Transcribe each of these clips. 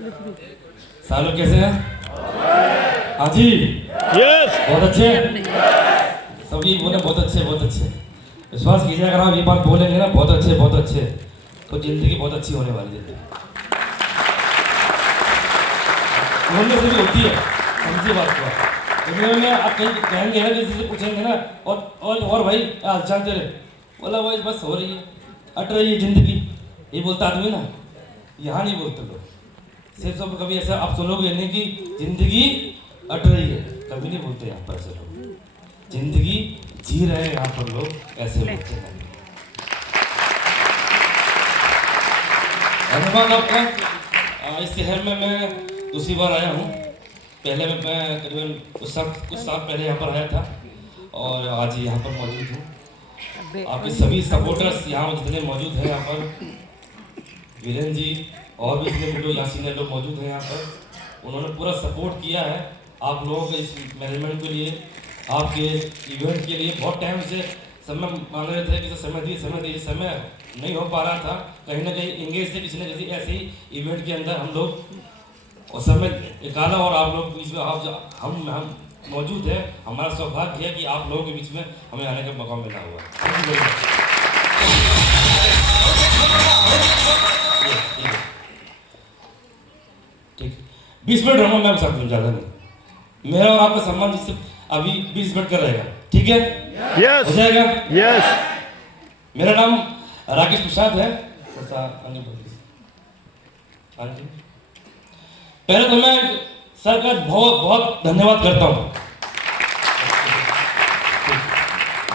सालों कैसे हैं? हाँ जी, यस बहुत अच्छे। सभी बोले बहुत अच्छे, बहुत अच्छे। विश्वास कीजिए, अगर आप ये बात बोलेंगे ना बहुत अच्छे, बहुत अच्छे, तो जिंदगी बहुत अच्छी होने वाली है। बोलने से भी होती है, समझिए बात को। दुनिया में आप कहीं कहेंगे ना, किसी से पूछेंगे ना, और भाई हाल चाल तेरे, बोला भाई बस हो रही है, अट रही है जिंदगी, ये बोलता आदमी ना। यहाँ नहीं बोलते लोग, सिर्फ सब कभी ऐसा आप सुनोगे नहीं कि जिंदगी अट रही है, कभी नहीं बोलते यहाँ पर ऐसे लोग। जिंदगी जी रहे हैं यहाँ पर लोग, ऐसे बोलते हैं। धन्यवाद आपका। इस शहर में मैं दूसरी बार आया हूँ। पहले मैं करीबन कुछ साल पहले यहाँ पर आया था और आज यहाँ पर मौजूद हूँ। आपके सभी सपोर्टर्स यहाँ जितने मौजूद हैं यहाँ पर, वीरेंद्र जी और भी जितने लोग यहाँ सीनियर लोग मौजूद हैं यहाँ पर, उन्होंने पूरा सपोर्ट किया है आप लोगों के इस मैनेजमेंट के लिए, आपके इवेंट के लिए। बहुत टाइम से समय मांग रहे थे कि समय नहीं हो पा रहा था, कहीं ना कहीं इंगेज थे किसी न किसी ऐसे ही इवेंट के अंदर हम लोग, और समय निकाला और आप लोग बीच में हम मौजूद हैं। हमारा सौभाग्य है कि आप लोगों के बीच में हमें आने का मौका मिला हुआ है। ठीक, 20 मिनट रहूँगा मैं साथ में, ज़्यादा नहीं। मेरा और आपका सम्मान जिससे अभी 20 मिनट का रहेगा, ठीक है? यस हो जाएगा? यस। मेरा नाम राकेश प्रसाद है। पहले तो मैं सर का बहुत बहुत धन्यवाद करता हूँ,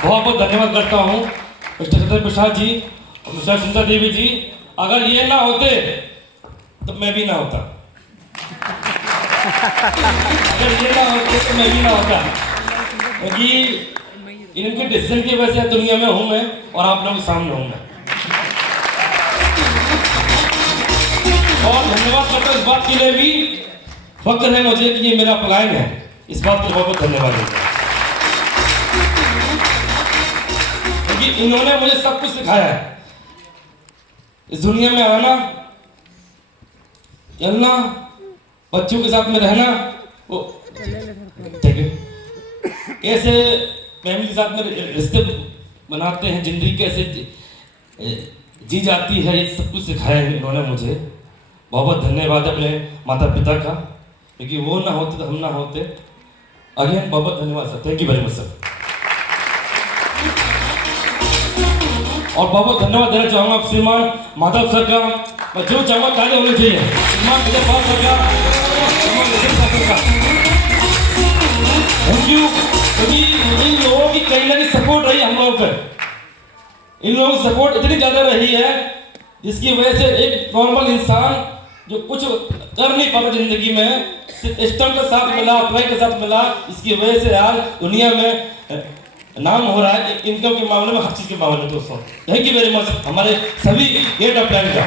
बहुत बहुत धन्यवाद करता हूँ मिस्टर सत्येंद्र प्रसाद जी और मिस्टर सुंदर देवी जी। अगर ये ना होते तो मैं भी ना होता, अगर ये ना होते तो मैं भी ना होता, क्योंकि इनके डिसीजन की वजह से दुनिया में हूँ मैं और आप लोगों के सामने हूँ मैं। और धन्यवाद करता हूँ इस बात के लिए भी, फक्र है मुझे कि ये मेरा पलायन है, इस बात के लिए बहुत बहुत धन्यवाद है, क्योंकि इन्होंने मुझे सब कुछ सिखाया है। इस दुनिया में आना, चलना, बच्चों के साथ में रहना, वो ठीक है, कैसे फैमिली के साथ में रिश्ते बनाते हैं, जिंदगी कैसे जी जाती है, ये सब कुछ सिखाया है इन्होंने मुझे। बहुत बहुत धन्यवाद अपने माता पिता का, क्योंकि वो ना होते तो हम ना होते। अगेन बहुत बहुत धन्यवाद sir, thank you very much sir. और बहुत बहुत धन्यवाद देना चाहूँगा श्रीमान माधव सर का, मैं जो चाहूँगा ताली होनी चाहिए। श्रीमान विजय पाल सर का, श्रीमान विजय सर का, थैंक यू, क्योंकि इन लोगों की कहीं ना कहीं सपोर्ट रही हम लोगों पर। इन लोगों की सपोर्ट इतनी ज़्यादा रही है जिसकी वजह से एक नॉर्मल इंसान जो कुछ कर नहीं पाता जिंदगी में, सिस्टम के साथ मिला, अप्लाई के साथ मिला, इसकी वजह से आज दुनिया में नाम हो रहा है इनकम के मामले में, हर चीज़ के मामले में। दोस्तों थैंक यू वेरी मच हमारे सभी गेट ऑफ प्लान का।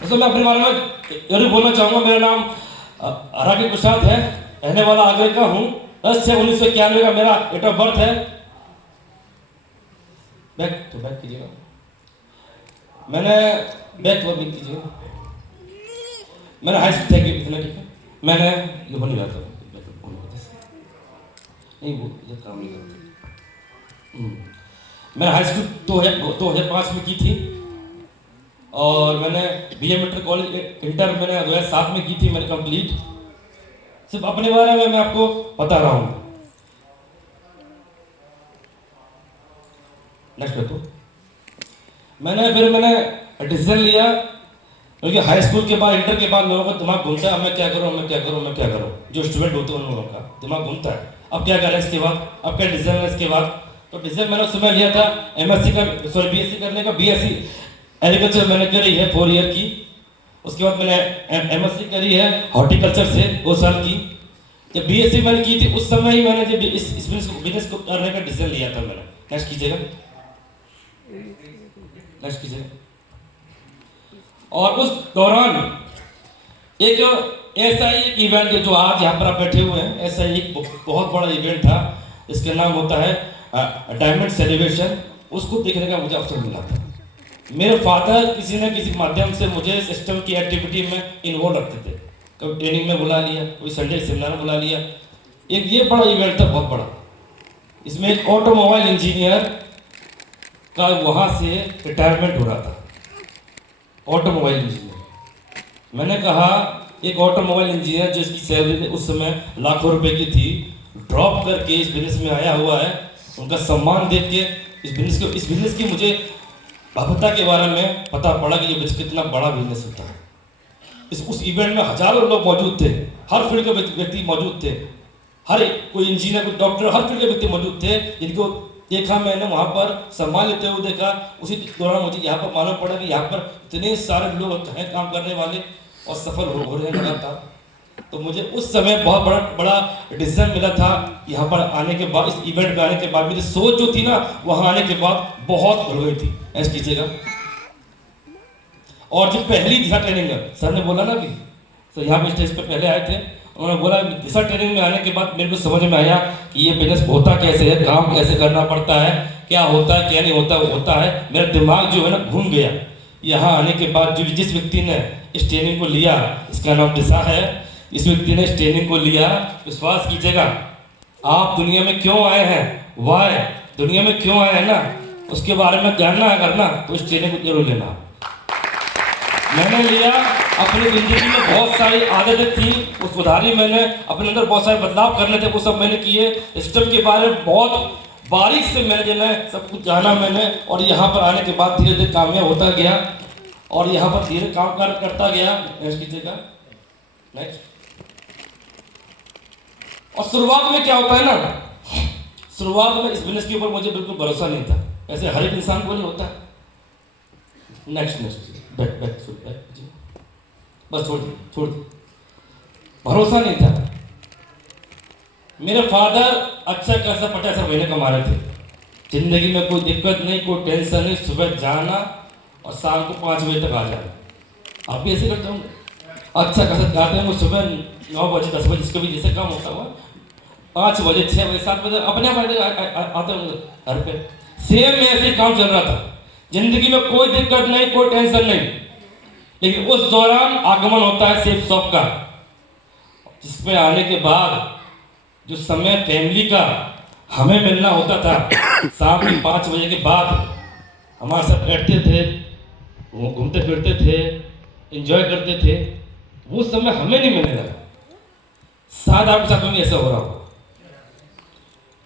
दोस्तों मैं अपने बारे में जरूर बोलना चाहूँगा। मेरा नाम राकेश प्रसाद है, रहने वाला आगरे का हूँ। 10/6/1991 का मेरा डेट ऑफ बर्थ है। बैक कीजिएगा, मैंने बैक वर्क कीजिए। मैंने हाई स्कूल, थैंक यू, इतना ठीक है। मैंने ये बोल नहीं रहा था, नहीं वो ये काम नहीं करते। मैंने हाई स्कूल 2005 में की थी और मैंने BA मेट्रिक कॉलेज इंटर मैंने 2007 में की थी, मैंने कंप्लीट। सिर्फ अपने बारे में मैं आपको बता रहा हूँ। नेक्स्ट देखो, मैंने डिसीजन लिया, क्योंकि हाई स्कूल के बाद, इंटर के बाद लोगों का दिमाग घूमता है, मैं क्या करूँ। जो स्टूडेंट होते हैं उन लोगों का दिमाग घूमता है, अब क्या करें इसके बाद, अब क्या डिसीजन है इसके बाद। तो डिसीजन मैंने उस समय लिया था BSc करने का। BSc एग्रीकल्चर मैंने करी है 4 ईयर की। उसके बाद मैंने MSc करी है हॉर्टिकल्चर से 2 साल की। जब BSc मैंने की थी उस समय ही मैंने जब इस बिजनेस को करने का डिसीजन लिया था मैंने। नेक्स्ट कीजिएगा, नेक्स्ट कीजिएगा। और उस दौरान एक ऐसा ही इवेंट जो आज यहाँ पर आप बैठे हुए हैं, ऐसा ही एक बहुत बड़ा इवेंट था, इसका नाम होता है डायमंड सेलिब्रेशन। उसको देखने का मुझे अवसर मिला था। मेरे फादर किसी न किसी माध्यम से मुझे सिस्टम की एक्टिविटी में इन्वॉल्व रखते थे। कभी ट्रेनिंग में बुला लिया, कोई संडे सेमिनार में बुला लिया। एक ये बड़ा इवेंट था, बहुत बड़ा। इसमें एक ऑटोमोबाइल इंजीनियर का वहाँ से रिटायरमेंट हो रहा था, ऑटोमोबाइल इंजीनियर। मैंने कहा एक ऑटोमोबाइल इंजीनियर जिसकी सैलरी उस समय लाखों रुपए की थी, ड्रॉप करके इस बिजनेस में आया हुआ है, उनका सम्मान देख के इस बिजनेस की मुझे भव्यता के बारे में पता पड़ा कि ये बिजनेस कितना बड़ा बिजनेस होता है। उस इवेंट में हजारों लोग मौजूद थे, हर फील्ड के व्यक्ति मौजूद थे, हर एक, कोई इंजीनियर, कोई डॉक्टर, हर फील्ड के व्यक्ति मौजूद थे, जिनको देखा मैंने वहाँ पर सम्मान लेते हुए देखा। उसी दौरान मुझे यहाँ पर मालूम पड़ा कि यहाँ पर इतने सारे लोग हैं काम करने वाले और सफल हो रहे हैं लगातार। तो मुझे उस समय बहुत बड़ा डिसीजन मिला था। यहाँ पर आने के बाद, इस इवेंट में आने के बाद मेरी सोच जो थी ना, वहाँ आने के बाद बहुत खुल गई थी। ऐसा कीजिएगा। और जो पहली दिशा ट्रेनिंग है, सर ने बोला ना कि तो यहाँ पे स्टेज पर पहले आए थे, उन्होंने बोला दिशा ट्रेनिंग में आने के बाद मेरे को समझ में आया कि ये बिजनेस होता कैसे है, काम कैसे करना पड़ता है, क्या होता है क्या नहीं होता है। मेरा दिमाग जो है ना घूम गया। यहाँ आने के बाद जो जिस व्यक्ति ने इस ट्रेनिंग को लिया, इसका नाम दिशा है, इस व्यक्ति ने इस ट्रेनिंग को लिया। विश्वास कीजिएगा, आप दुनिया में क्यों आए हैं, वाय दुनिया में क्यों आए हैं ना, उसके बारे में जानना है करना, तो इस ट्रेनिंग को जरूर लेना। मैंने लिया, अपनी जिंदगी में बहुत सारी आदतें थी, उस सुधारी मैंने, अपने अंदर बहुत सारे बदलाव करने थे, वो सब मैंने किए। सिस्टम के बारे में बहुत बारीक से मैंने जो है सब कुछ जाना मैंने, और यहाँ पर आने के बाद धीरे धीरे कामयाब होता गया और यहाँ पर धीरे काम करता गया। कीजिएगा नेक्स्ट। और शुरुआत में क्या होता है ना, शुरुआत में इस बिजनेस के ऊपर मुझे बिल्कुल भरोसा नहीं था, ऐसे हर एक इंसान को नहीं होता। नेक्स्ट बैक जी, बस छोड़ दी। भरोसा नहीं था। मेरे फादर अच्छा खासा 50 महीने कमा रहे थे, जिंदगी में कोई दिक्कत नहीं, कोई टेंशन नहीं, सुबह जाना और शाम को 5 बजे तक आ जाना। आप भी ऐसे करते होंगे, अच्छा खासा जाते हैं वो सुबह 9 बजे 10 बजे, जिसको भी जैसे काम होता हुआ 5 बजे 6 बजे 7 बजे अपने आप आते होंगे घर पे। सेम में ऐसे काम चल रहा था, जिंदगी में कोई दिक्कत नहीं, कोई टेंशन नहीं। लेकिन उस दौरान आगमन होता है सेफ शॉप का, जिसमें आने के बाद जो समय फैमिली का हमें मिलना होता था, शाम के 5 बजे के बाद हमारे साथ बैठते थे, वो घूमते फिरते थे, एंजॉय करते थे, वो समय हमें नहीं मिलने लगा। शायद आपके साथ में ऐसा हो रहा होगा,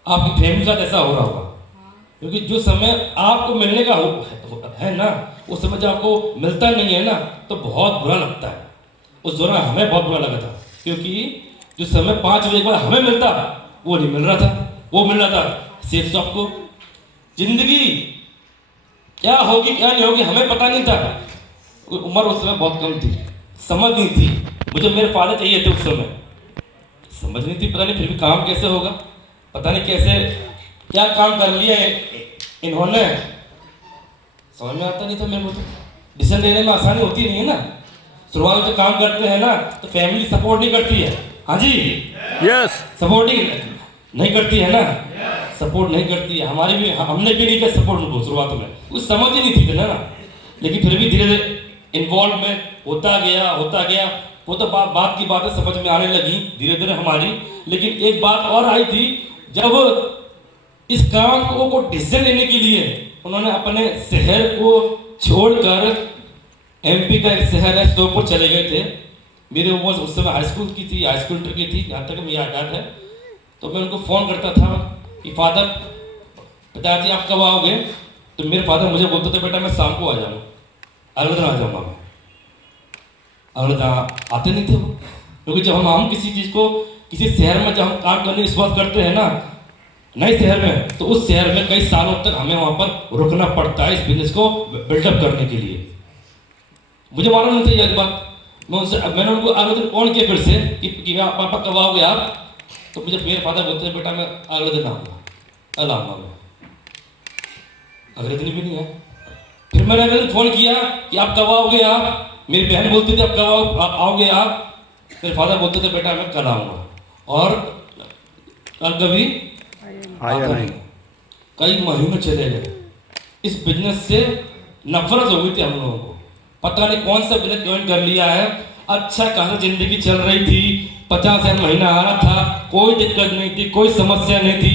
आपकी फैमिली के साथ ऐसा हो रहा होगा, क्योंकि जो समय आपको मिलने का है ना, उस समय जब आपको मिलता नहीं है ना, तो बहुत बुरा लगता है। उस दौरान हमें बहुत बुरा लगा था, क्योंकि जो समय 5 बजे के बाद हमें मिलता, वो नहीं मिल रहा था। वो मिल रहा था सेफ शॉप को। जिंदगी क्या होगी क्या नहीं होगी हमें पता नहीं था। उम्र उस समय बहुत कम थी, समझ नहीं थी। मुझे मेरे फादर चाहिए थे उस समय, समझ नहीं थी, पता नहीं फिर भी काम कैसे होगा, पता नहीं कैसे क्या काम कर लिया इन्होंने, समझ में आता नहीं था मेरे को। तो डिसीजन लेने में आसानी होती नहीं है ना, शुरुआत में तो काम करते हैं ना, तो फैमिली सपोर्ट नहीं करती है। हाँ जी, यस, सपोर्ट नहीं करती है ना, सपोर्ट नहीं करती है। हमारी भी, हमने भी नहीं किया सपोर्ट उनको शुरुआत में, कुछ समझ ही नहीं थी ना। लेकिन फिर भी धीरे धीरे इन्वॉल्वमेंट होता गया। वो तो बात की बातें समझ में आने लगी धीरे धीरे हमारी। लेकिन एक बात और आई थी, जब इस काम को डिसीजन लेने के लिए उन्होंने अपने शहर को छोड़कर MP का एक शहर है श्योपुर चले गए थे। मेरी उम्र उस समय हाई स्कूल की थी, हाई स्कूल की थी, जहाँ तक मुझे याद है। तो मैं उनको फ़ोन करता था कि फादर, पिताजी आप कब आओगे? तो मेरे फादर मुझे बोलते थे, बेटा मैं शाम को आ जाऊँगा, अगले दिन आ जाऊँगा मैं। अगले दिन आते नहीं थे वो, क्योंकि जब हम किसी चीज़ को, किसी शहर में जब हम काम करने की शुरुआत करते हैं ना, नए शहर में, तो उस शहर में कई सालों तक हमें वहाँ पर रुकना पड़ता है इस बिजनेस को बिल्डअप करने के लिए। मुझे मालूम नहीं था ये बात। मैंने उनको अगले दिन फोन किया फिर से कि पापा कब आओगे आप? तो मुझे मेरे फादर बोलते हैं, बेटा मैं अगले दिन आऊँगा, कल आऊँगा मैं। अगले दिन भी नहीं है। फिर मैंने अगले दिन फोन किया कि आप कब आओगे आप? मेरी बहन बोलती थी आप कब आओगे आप? मेरे फादर बोलते थे, बेटा मैं कल आऊँगा, और कल कभी आया नहीं। कई महीने चले गए। इस बिजनेस से नफरत हो गई थी हम लोगों को। पता नहीं कौन सा बिजनेस ज्वाइन कर लिया है, अच्छा खासा जिंदगी चल रही थी, 50,000 महीना आ रहा था, कोई दिक्कत नहीं थी, कोई समस्या नहीं थी।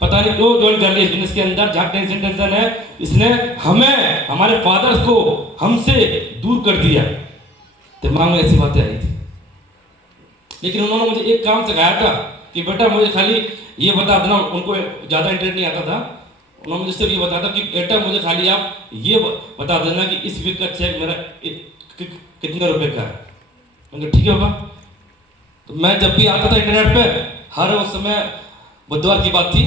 पता नहीं क्यों ज्वाइन कर लिया इस बिजनेस के अंदर, जहाँ टेंशन है। इसने हमें, हमारे फादर्स को हमसे दूर कर दिया। दिमाग में ऐसी बातें आई थी। लेकिन उन्होंने मुझे एक काम सिखाया था कि बेटा मुझे खाली ये बता देना, उनको ज़्यादा इंटरेस्ट नहीं आता था। उन्होंने मुझे सिर्फ ये बताया था कि बेटा मुझे खाली आप ये बता देना कि इस वीक का चेक मेरा कितने रुपए का है। मैंने ठीक है होगा। तो मैं जब भी आता था इंटरनेट पे, हर उस समय बुधवार की बात थी,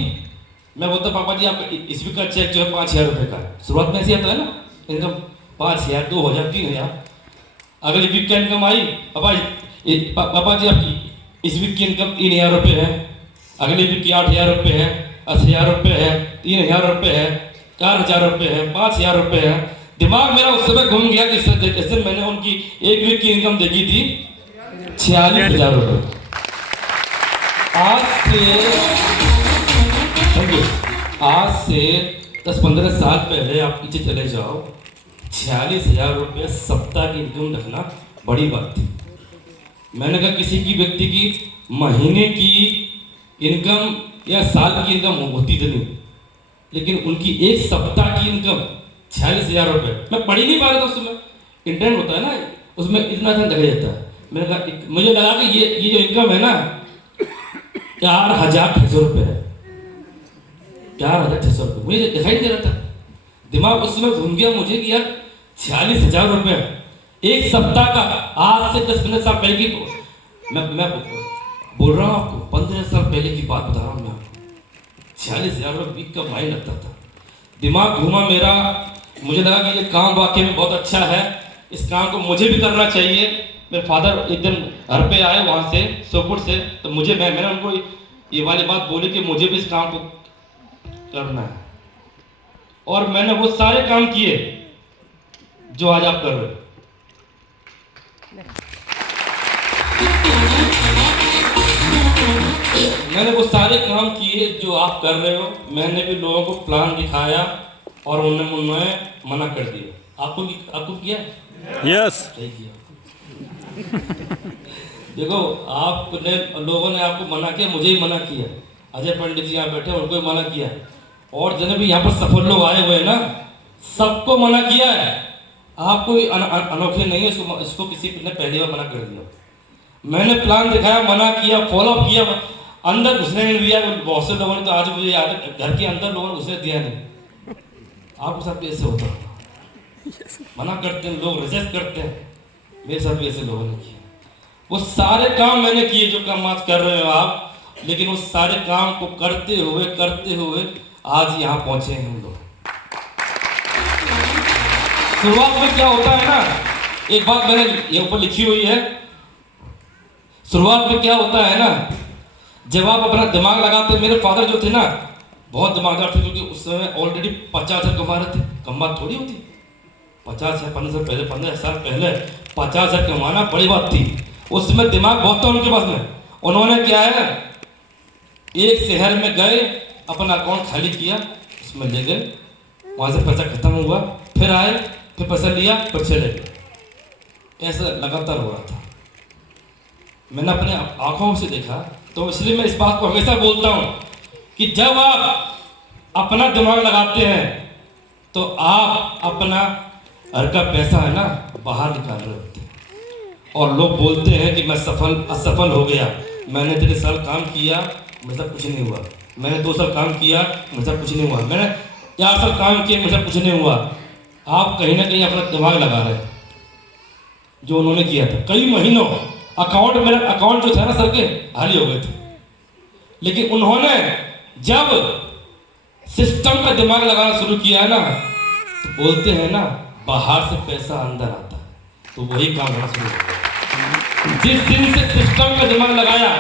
मैं बोलता पापा जी आप इस वीक का चेक जो है 5,000 रुपये का है। शुरुआत में ऐसे आता है ना, इनकम 5,000, 2,000, 3,000। अगली वीक का इनकम आई, पापा जी आपकी इस वीक की इनकम 3,000 रुपये है, अगली वीक की 8,000 रुपये है, 10,000 रुपये है, 3,000 रुपये है, 4,000 रुपये है, 5,000 रुपये है। दिमाग मेरा उस समय घूम गया कि जैसे मैंने उनकी एक वीक की इनकम देखी थी 46,000 रुपये। आज से 10-15 साल पहले आप पीछे चले जाओ, 46,000 रुपये सप्ताह की इनकम रखना बड़ी बात थी। मैंने कहा किसी की व्यक्ति की महीने की इनकम या साल की इनकम होती तो नहीं, लेकिन उनकी एक सप्ताह की इनकम 46,000 रुपये। मैं पढ़ ही नहीं पा रहा था उस समय, इंटरनेट होता है ना, उसमें इतना था लगा जाता है। मैंने कहा, मुझे लगा कि ये जो इनकम है ना 4,600 रुपये है, 4,600 रुपये। मुझे दिखाई नहीं दे रहा था, दिमाग उस समय घूम गया मुझे कि यार 46,000 रुपये एक सप्ताह का। आज से 10-15 साल पहले की मैं बोल रहा हूँ आपको, 15 साल पहले की बात बता रहा हूँ मैं आपको। 46,000 रुपये वीक का माइंड लगता था। दिमाग घूमा मेरा, मुझे लगा कि ये काम वाकई में बहुत अच्छा है, इस काम को मुझे भी करना चाहिए। मेरे फादर एक दिन घर पे आए वहाँ से, सोपुर से, तो मैंने उनको ये वाली बात बोली कि मुझे भी इस काम को करना है। और मैंने वो सारे काम किए जो आज आप कर रहे हो। मैंने वो सारे काम किए जो आप कर रहे हो। मैंने भी लोगों को प्लान दिखाया और उन्होंने मना कर दिया। आपको किया? यस। देखो, आपने लोगों ने आपको मना किया, मुझे ही मना किया, अजय पंडित जी यहाँ बैठे उनको ही मना किया, और जितने भी यहाँ पर सफल लोग आए हुए हैं ना, सबको मना किया है। आप कोई अनोखे नहीं है, इसको किसी ने पहली बार मना कर दिया। मैंने प्लान दिखाया, मना किया, फॉलोअप किया, अंदर घुसने नहीं दिया। बहुत से लोगों ने तो आज मुझे याद है, घर के अंदर लोगों ने घुसने दिया नहीं। आपके साथ भी ऐसे होता है, मना करते हैं लोग, रिजेक्ट करते हैं। मेरे साथ भी ऐसे लोगों ने किया। वो सारे काम मैंने किए जो काम आज कर रहे हो आप, लेकिन वो सारे काम को करते हुए आज यहाँ पहुंचे हैं हम लोग। शुरुआत में क्या होता है ना, एक बात मैंने ये ऊपर लिखी हुई है, शुरुआत में क्या होता है ना, जब आप अपना दिमाग लगाते। मेरे फादर जो थे ना बहुत दिमागदार थे, क्योंकि उस समय ऑलरेडी 50,000 कमा रहे थे। कम बात थोड़ी होती, 15 साल पहले 50,000 कमाना बड़ी बात थी। उस समय दिमाग बहुत था उनके पास में। उन्होंने क्या है, एक शहर में गए, अपना अकाउंट खाली किया, उसमें ले गए, वहाँ से पैसा खत्म हुआ, फिर आए, फिर पैसा लिया, फिर चले गए। ऐसा लगातार हो रहा था। मैंने अपने आंखों से देखा, तो इसलिए मैं इस बात को हमेशा बोलता हूँ कि जब आप अपना दिमाग लगाते हैं तो आप अपना घर का पैसा है ना बाहर निकाल रहे होते हैं। और लोग बोलते हैं कि मैं असफल हो गया, मैंने 3 साल काम किया, मेरे साथ कुछ नहीं हुआ, मैंने 2 साल काम किया, मेरे साथ कुछ नहीं हुआ, मैंने 4 साल काम किया, मेरे साथ कुछ नहीं हुआ। आप कहीं ना कहीं अपना दिमाग लगा रहे हैं। जो उन्होंने किया था, कई महीनों मेरा अकाउंट जो था ना सर के खाली हो गए थे, लेकिन उन्होंने जब सिस्टम का दिमाग लगाना शुरू किया ना, तो बोलते हैं ना बाहर से पैसा अंदर आता है, तो वही काम होना शुरू हो गया। जिस दिन से सिस्टम का दिमाग लगाया,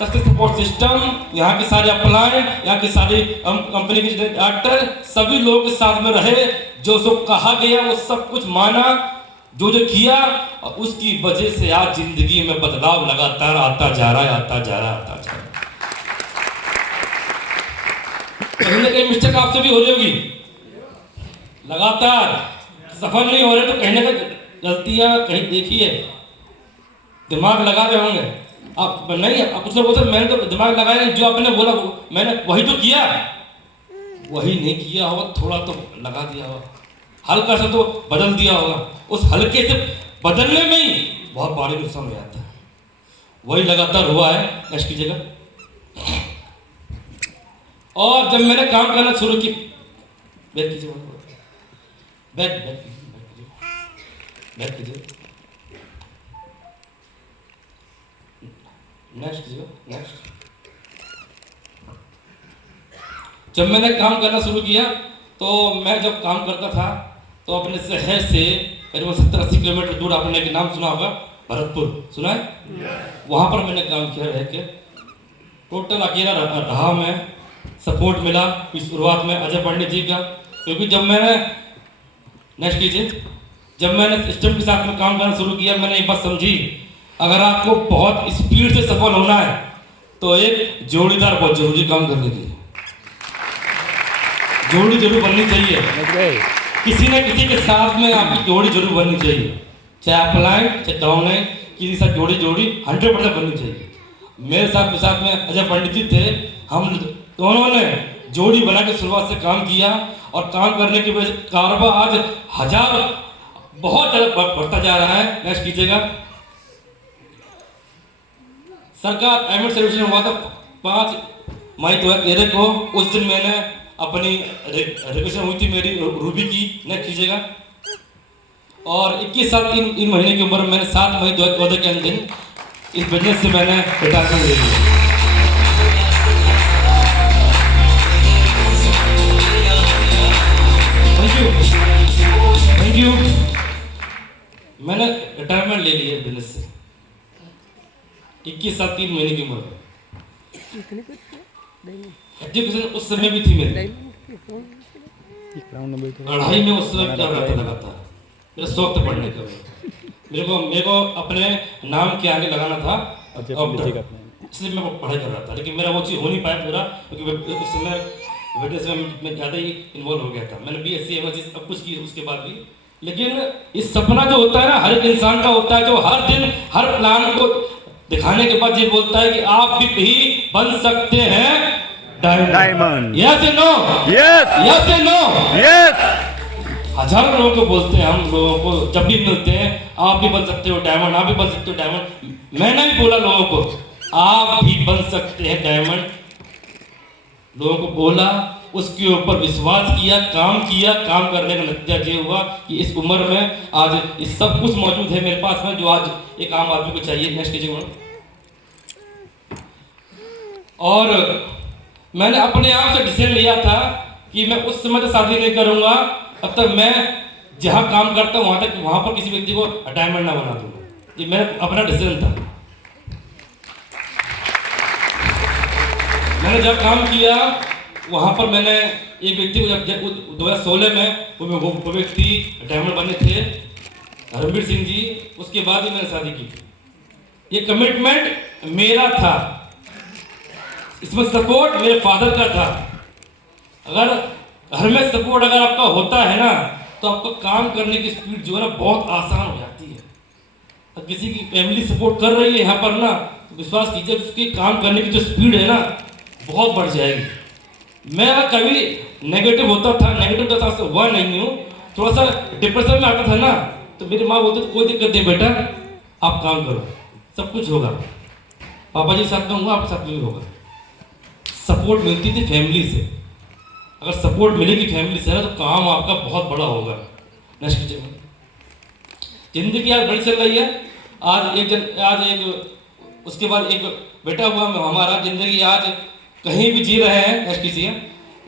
सक्सेस सपोर्ट सिस्टम, यहाँ के सारे अपलाइन, यहाँ के सारे कंपनी के डायरेक्टर, सभी लोगों के साथ में रहे, जो कहा गया वो सब कुछ माना, जो किया, और उसकी वजह से आज जिंदगी में बदलाव लगातार आता जा रहा है। कहीं ना कहीं मिस्टेक आपसे भी हो रही होगी लगातार, सफल नहीं हो रहे तो कहीं ना कहीं गलतियां कहीं देखिए, दिमाग लगा रहे होंगे आप। नहीं, आप कुछ लोग बोलते मैंने तो दिमाग लगाया नहीं, जो आपने बोला मैंने वही तो किया। वही नहीं किया होगा, थोड़ा तो लगा दिया होगा, हल्का सा तो बदल दिया होगा। उस हल्के से बदलने में ही बहुत बड़ी नुकसान हो जाता है। वही लगातार हुआ है नेक्स्ट की जगह। और जब मैंने काम करना शुरू किया, बैठ कीजिए, बैठ बैठ कीजिए, बैठ कीजिए, नेक्स्ट कीजिए, नेक्स्ट। जब मैंने काम करना शुरू किया तो मैं जब काम करता था तो अपने शहर से करीबन 70-80 किलोमीटर दूर, आपने एक नाम सुना होगा, भरतपुर, सुना है? वहाँ पर मैंने काम किया रह के। टोटल अकेला रहा मैं, सपोर्ट मिला शुरुआत में अजय पंडित जी का, क्योंकि जब मैंने नेक्स्ट कीजिए, जब मैंने सिस्टम के साथ में काम करना शुरू किया, मैंने एक बात समझी, अगर आपको बहुत स्पीड से सफल होना है तो एक जोड़ीदार बहुत जरूरी काम करने के लिए जोड़ी जरूर बननी चाहिए। किसी न किसी के साथ में आपकी जोड़ी जरूर बननी चाहिए, चाहे अप लाइन चाहे डाउन लाइन, किसी साथ जोड़ी 100% बननी चाहिए। मेरे साथ में अजय पंडित जी थे, हम दोनों ने जोड़ी बना के शुरुआत से काम किया और काम करने की वजह से कारोबार आज 1000 बहुत ज़्यादा बढ़ता जा रहा है। नेक्स्ट कीजिएगा। सरकार एडमिट सर्विस हुआ था 5 मई 2013 को। उस दिन मैंने अपनी रजिस्ट्रेशन हुई थी मेरी रूबी की। नेक्स्ट कीजिएगा। और 21 साल 3 महीने की उम्र में मैंने 7 मई 2014 के दिन इस बिजनेस से मैंने रिटायरमेंट ले ली। Thank you. मैंने रिटायरमेंट ले ली है बिजनेस से 21 साल 3 महीने की उम्र में। एजुकेशन उस समय भी थी मेरी, पढ़ाई में उस समय क्या रहता लगातार, मेरा शौक था पढ़ने का। मेरे को अपने नाम के आगे लगाना था, इसलिए मैं पढ़ाई कर रहा था, लेकिन मेरा वो चीज़ हो नहीं पाया पूरा, क्योंकि उस समय बिजनेस में मैं ज़्यादा ही इन्वॉल्व हो गया था। मैंने BSc MSc सब कुछ की उसके बाद भी। लेकिन इस सपना जो होता है ना, हर एक इंसान का होता है, जो हर दिन हर प्लान को दिखाने के बाद ये बोलता है कि आप भी बन सकते हैं डायमंड। यस या नो? यस। यस या नो? यस। हजारों लोगों को बोलते हैं, हम लोगों को जब भी मिलते हैं, आप भी बन सकते हो डायमंड, आप भी बन सकते हो डायमंड। मैंने भी बोला लोगों को, आप भी बन सकते हैं डायमंड। लोगों को बोला, उसके ऊपर विश्वास किया, काम किया। काम करने का नतीजा ये हुआ कि इस उम्र में आज ये सब कुछ मौजूद है मेरे पास में, जो आज एक आम आदमी को चाहिए। नेक्स्ट कीजिए। और मैंने अपने आप से डिसीजन लिया था कि मैं उस समय तक शादी नहीं करूंगा, अब तक मैं जहां काम करता हूं वहां पर किसी व्यक्ति को डायमंड ना बना दूंगा। ये मेरा अपना डिसीजन था। मैंने जब काम किया वहाँ पर मैंने एक व्यक्ति को, जब 2016 में वो व्यक्ति डायमंड बने थे, रणवीर सिंह जी, उसके बाद ही मैंने शादी की। ये कमिटमेंट मेरा था, इसमें सपोर्ट मेरे फादर का था। अगर घर में सपोर्ट अगर आपका होता है ना, तो आपको काम करने की स्पीड जो है ना बहुत आसान हो जाती है। और किसी की फैमिली सपोर्ट कर रही है यहाँ पर ना, तो विश्वास कीजिए उसकी काम करने की जो स्पीड है ना बहुत बढ़ जाएगी। मैं कभी नेगेटिव होता था, हुआ नहीं हूँ, थोड़ा सा डिप्रेशन में आता था ना, तो मेरी माँ बोलती कोई दिक्कत नहीं बेटा, आप काम करो, सब कुछ होगा। पापा जी साथ में होगा, आपके साथ में भी होगा। सपोर्ट मिलती थी फैमिली से। अगर सपोर्ट मिलेगी फैमिली से ना, तो काम आपका बहुत बड़ा होगा। नेक्स्ट जिंदगी आज बड़ी चल रही है। आज एक उसके बाद एक बेटा हुआ हमारा, जिंदगी आज कहीं भी जी रहे हैं। नेक्स्ट कीजिए।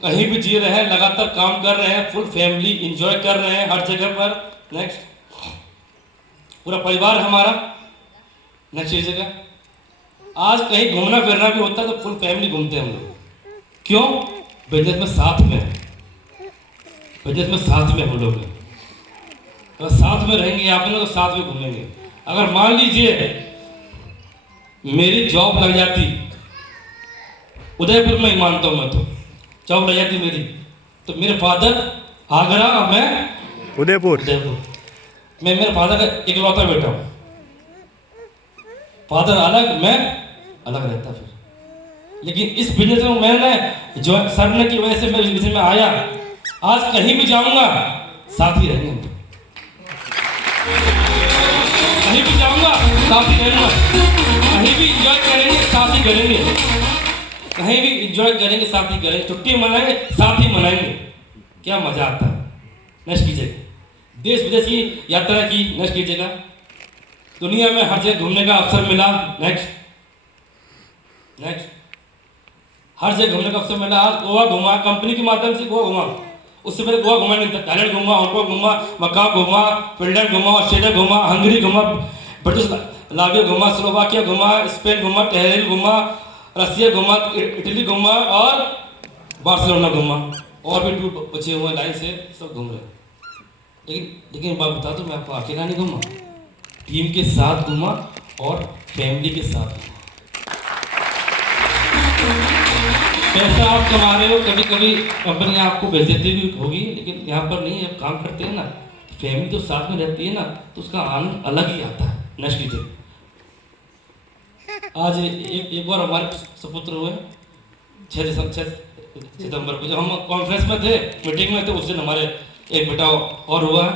कहीं भी जी रहे हैं, लगातार काम कर रहे हैं, फुल फैमिली इंजॉय कर रहे हैं हर जगह पर। नेक्स्ट, पूरा परिवार हमारा। नेक्स्ट कीजिएगा। आज कहीं घूमना फिरना भी होता है तो फुल फैमिली घूमते हैं हम लोग। क्यों? बिजनेस में साथ में, बिजनेस में साथ में हम लोग हैं। अगर साथ में रहेंगे आप लोग तो साथ में घूमेंगे। अगर मान लीजिए मेरी जॉब लग जाती उदयपुर में ही, मानता हूं मैं, तो जॉब लग जाती मेरी, तो मेरे फादर आगरा, मैं उदयपुर। उदयपुर। मैं मेरे फादर का इकलौता बेटा हूँ। फादर अलग, मैं अलग रहता फिर। लेकिन इस बिजनेस में मैंने जो सरने की वजह से मैं इस बिजनेस में आया। आज कहीं भी जाऊंगा साथ ही रहेंगे, कहीं भी जाऊंगा साथ ही रहूंगा, कहीं भी इंजॉय करेंगे साथ ही करेंगे, कहीं भी इंजॉय करेंगे साथ ही करेंगे, छुट्टी मनाएंगे साथ ही मनाएंगे। क्या मजा आता है। नेक्स्ट कीजिएगा, देश विदेश की यात्रा की। नेक्स्ट कीजिएगा, दुनिया में हर जगह घूमने का अवसर मिला। नेक्स्ट नेक्स्ट हर जगह घूमने का अवसर मिला। आज गोवा घूमा, कंपनी के माध्यम से गोवा घूमा। उससे पहले गोवा घूमा नहीं था। थाईलैंड घूमा, हांगकांग घूमा, मकाओ घूमा, फिनलैंड घूमा, ऑस्ट्रेलिया घूमा, हंगरी घूमा, ब्रिटिश लाविया घूमा, स्लोवाकिया घूमा, स्पेन घूमा, टेहरीन घूमा, रसिया घूमा, इटली घूमा और बार्सिलोना घूमा। और भी टूर बचे हुए लाइन से सब घूम रहे। लेकिन बात बता दूं, मैं आपको अकेला नहीं घूमा, टीम के साथ घूमा और फैमिली के साथ घूमा। पैसा आप कमा रहे हो, कभी कभी कंपनी आपको बेइज्जती भी होगी, लेकिन यहाँ पर नहीं। आप काम करते हैं ना, फैमिली तो साथ में रहती है ना, तो उसका आनंद अलग ही आता है। नेक्स्ट कीजिए। आज एक बार हमारे सुपुत्र हुए 6 सितंबर को, जब हम कॉन्फ्रेंस में थे, मीटिंग में थे, उस दिन हमारे एक बेटा और हुआ है।